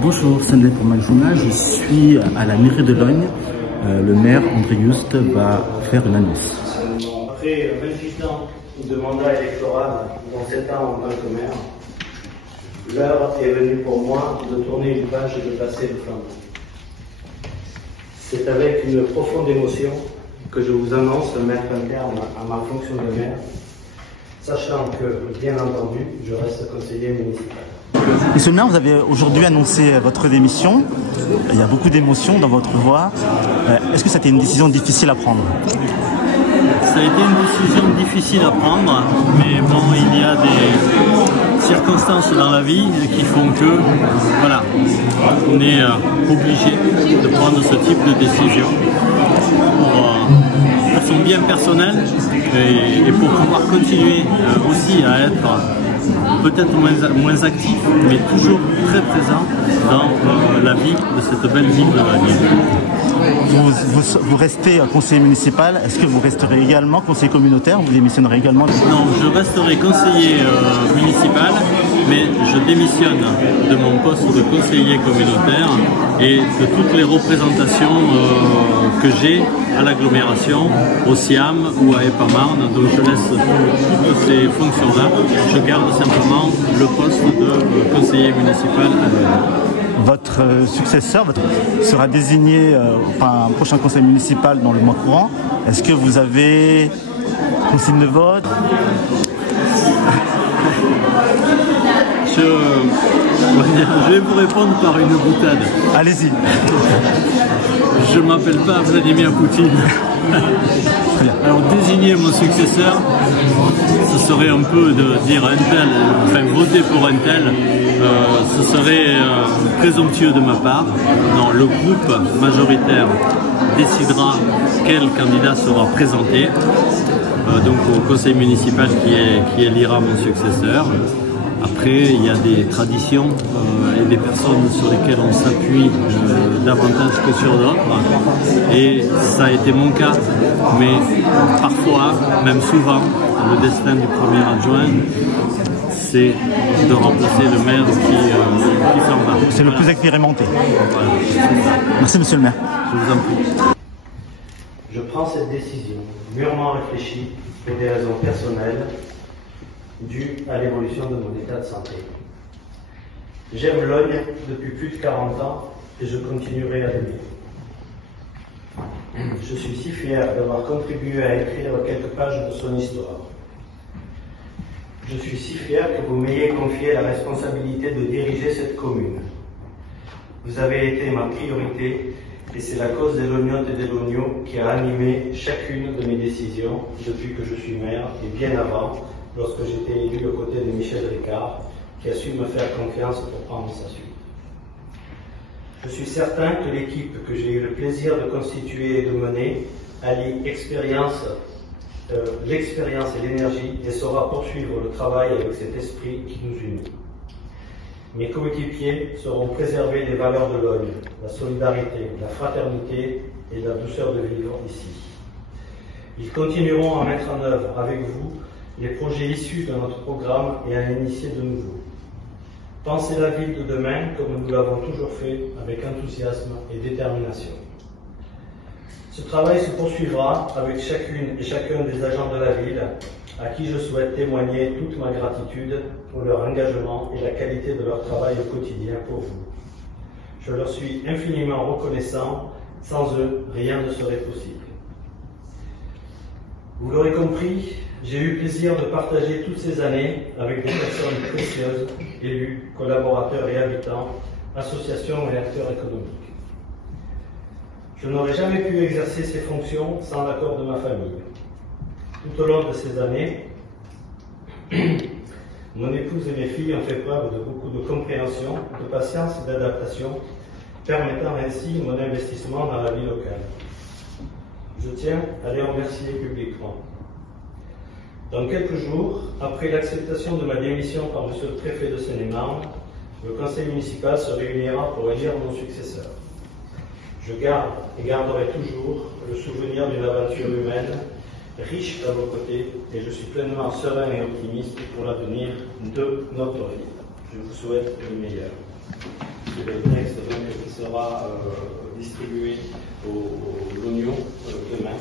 Bonjour, c'est André pour Maljouna. Je suis à la mairie de Logne. Le maire André Juste va faire une annonce. Après 28 ans de mandat électoral, dont 7 ans en tant que maire, l'heure est venue pour moi de tourner une page et de passer le flambeau. C'est avec une profonde émotion que je vous annonce mettre un terme à ma fonction de maire, sachant que, bien entendu, je reste conseiller municipal. Monsieur le maire, vous avez aujourd'hui annoncé votre démission. Il y a beaucoup d'émotions dans votre voix. Est-ce que c'était une décision difficile à prendre? Ça a été une décision difficile à prendre, mais bon, il y a des circonstances dans la vie qui font que, voilà, on est obligé de prendre ce type de décision pour son bien personnel et pour pouvoir continuer aussi à être peut-être moins actif, mais toujours très présent dans la vie de cette belle ville de Logne. Vous restez conseiller municipal. Est-ce que vous resterez également conseiller communautaire ou vous démissionnerez également? Non, je resterai conseiller municipal, mais je démissionne de mon poste de conseiller communautaire et de toutes les représentations que j'ai à l'agglomération, au SIAM ou à EPA-Marne. Donc je laisse toutes ces fonctions-là. Je garde simplement le poste de conseiller municipal à Logne. Votre successeur sera désigné par un prochain conseil municipal dans le mois courant. Est-ce que vous avez consigne de vote? Je vais vous répondre par une boutade. Allez-y. Je ne m'appelle pas Vladimir Poutine. Alors désigner mon successeur, ce serait un peu de dire un tel, enfin voter pour un tel, ce serait présomptueux de ma part. Non, le groupe majoritaire décidera quel candidat sera présenté donc au conseil municipal qui élira mon successeur. Après, il y a des traditions et des personnes sur lesquelles on s'appuie davantage que sur d'autres. Et ça a été mon cas. Mais parfois, même souvent, le destin du premier adjoint, c'est de remplacer le maire qui s'en va. C'est le plus expérimenté. Voilà, c'est ça. Merci, monsieur le maire. Je vous en prie. Je prends cette décision mûrement réfléchie pour des raisons personnelles dues à l'évolution de mon état de santé. J'aime Logne depuis plus de 40 ans et je continuerai à l'aimer. Je suis si fier d'avoir contribué à écrire quelques pages de son histoire. Je suis si fier que vous m'ayez confié la responsabilité de diriger cette commune. Vous avez été ma priorité et c'est la cause des Logniotes et des Lognos qui a animé chacune de mes décisions depuis que je suis maire et bien avant, lorsque j'étais élu aux côtés de Michel Ricard, qui a su me faire confiance pour prendre sa suite. Je suis certain que l'équipe que j'ai eu le plaisir de constituer et de mener allie l'expérience et l'énergie et saura poursuivre le travail avec cet esprit qui nous unit. Mes coéquipiers sauront préserver les valeurs de Logne, la solidarité, la fraternité et la douceur de vivre ici. Ils continueront à mettre en œuvre avec vous les projets issus de notre programme et à initier de nouveaux. Pensez la ville de demain comme nous l'avons toujours fait, avec enthousiasme et détermination. Ce travail se poursuivra avec chacune et chacun des agents de la ville, à qui je souhaite témoigner toute ma gratitude pour leur engagement et la qualité de leur travail au quotidien pour vous. Je leur suis infiniment reconnaissant, sans eux, rien ne serait possible. Vous l'aurez compris, j'ai eu plaisir de partager toutes ces années avec des personnes précieuses, élus, collaborateurs et habitants, associations et acteurs économiques. Je n'aurais jamais pu exercer ces fonctions sans l'accord de ma famille. Tout au long de ces années, mon épouse et mes filles ont fait preuve de beaucoup de compréhension, de patience et d'adaptation, permettant ainsi mon investissement dans la vie locale. Je tiens à les remercier publiquement. Dans quelques jours, après l'acceptation de ma démission par M. le préfet de Seine-et-Marne, le conseil municipal se réunira pour élire mon successeur. Je garde et garderai toujours le souvenir d'une aventure humaine riche à vos côtés et je suis pleinement serein et optimiste pour l'avenir de notre ville. Je vous souhaite le meilleur. C'est le texte donc, qui sera distribué aux l'Oignon demain.